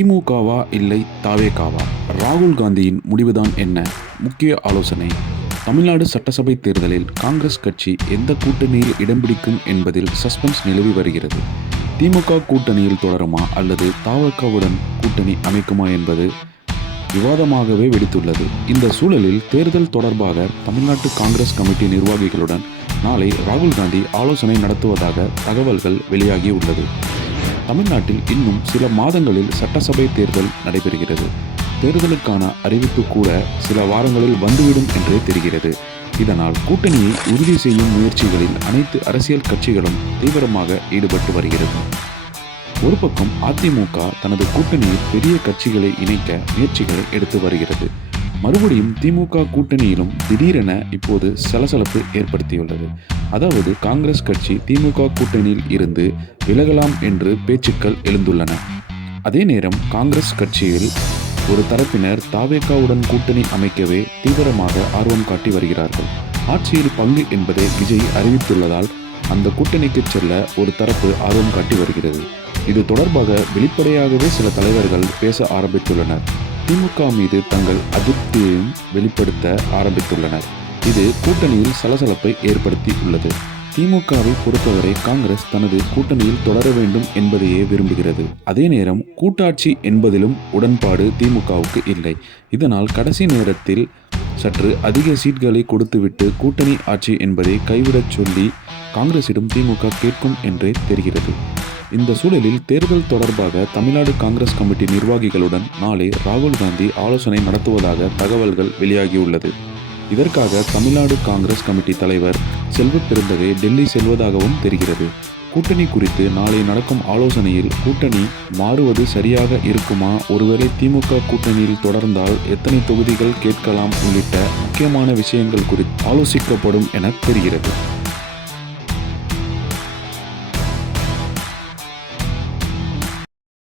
திமுகவா இல்லை தாவேகாவா? ராகுல் காந்தியின் முடிவுதான் என்ன? முக்கிய ஆலோசனை. தமிழ்நாடு சட்டசபை தேர்தலில் காங்கிரஸ் கட்சி எந்த கூட்டணியில் இடம் பிடிக்கும் என்பதில் சஸ்பென்ஸ் நிலவி வருகிறது. திமுக கூட்டணியில் தொடருமா அல்லது தாவகவுடன் கூட்டணி அமைக்குமா என்பது விவாதமாகவே வெடித்துள்ளது. இந்த சூழலில் தேர்தல் தொடர்பாக தமிழ்நாட்டு காங்கிரஸ் கமிட்டி நிர்வாகிகளுடன் நாளை ராகுல் காந்தி ஆலோசனை நடத்துவதாக தகவல்கள் வெளியாகி உள்ளது தமிழ்நாட்டில் இன்னும் சில மாதங்களில் சட்டசபை தேர்தல் நடைபெறுகிறது. தேர்தலுக்கான அறிவிப்பு கூட சில வாரங்களில் வந்துவிடும் என்றே தெரிகிறது. இதனால் கூட்டணியை உறுதி செய்யும் முயற்சிகளில் அனைத்து அரசியல் கட்சிகளும் தீவிரமாக ஈடுபட்டு வருகிறது. ஒரு பக்கம் அதிமுக தனது கூட்டணியில் பெரிய கட்சிகளை இணைக்க முயற்சிகளை எடுத்து வருகிறது. மறுபடியும் திமுக கூட்டணியிலும் திடீரென இப்போது சலசலப்பு ஏற்படுத்தியுள்ளது. அதாவது காங்கிரஸ் கட்சி திமுக கூட்டணியில் இருந்து விலகலாம் என்று பேச்சுக்கள் எழுந்துள்ளன. அதே நேரம் காங்கிரஸ் கட்சியில் ஒரு தரப்பினர் தாவேகாவுடன் கூட்டணி அமைக்கவே தீவிரமாக ஆர்வம் காட்டி வருகிறார்கள். ஆட்சியில் பங்கு என்பதை விஜய் அறிவித்துள்ளதால் அந்த கூட்டணிக்கு செல்ல ஒரு தரப்பு ஆர்வம் காட்டி வருகிறது. இது தொடர்பாக வெளிப்படையாகவே சில தலைவர்கள் பேச ஆரம்பித்துள்ளனர். திமுக மீது தங்கள் அதிருப்தியையும் வெளிப்படுத்த ஆரம்பித்துள்ளனர். இது கூட்டணியில் சலசலப்பை ஏற்படுத்தி உள்ளது திமுகவை பொறுத்தவரை காங்கிரஸ் தனது கூட்டணியில் தொடர வேண்டும் என்பதையே விரும்புகிறது. அதே நேரம் கூட்டாட்சி என்பதிலும் உடன்பாடு திமுகவுக்கு இல்லை. இதனால் கடைசி நேரத்தில் சற்று அதிக சீட்களை கொடுத்துவிட்டு கூட்டணி ஆட்சி என்பதை கைவிடச் சொல்லி காங்கிரசிடம் திமுக கேட்கும் என்றே தெரிகிறது. இந்த சூழலில் தேர்தல் தொடர்பாக தமிழ்நாடு காங்கிரஸ் கமிட்டி நிர்வாகிகளுடன் நாளை ராகுல் காந்தி ஆலோசனை நடத்துவதாக தகவல்கள் வெளியாகியுள்ளது. இதற்காக தமிழ்நாடு காங்கிரஸ் கமிட்டி தலைவர் செல்வ பெருந்தகை டெல்லி செல்வதாகவும் தெரிகிறது. கூட்டணி குறித்து நாளை நடக்கும் ஆலோசனையில் கூட்டணி மாறுவது சரியாக இருக்குமா? ஒருவேளை திமுக கூட்டணியில் தொடர்ந்தால் எத்தனை தொகுதிகள் கேட்கலாம்? உள்ளிட்ட முக்கியமான விஷயங்கள் குறித்து ஆலோசிக்கப்படும் என தெரிகிறது.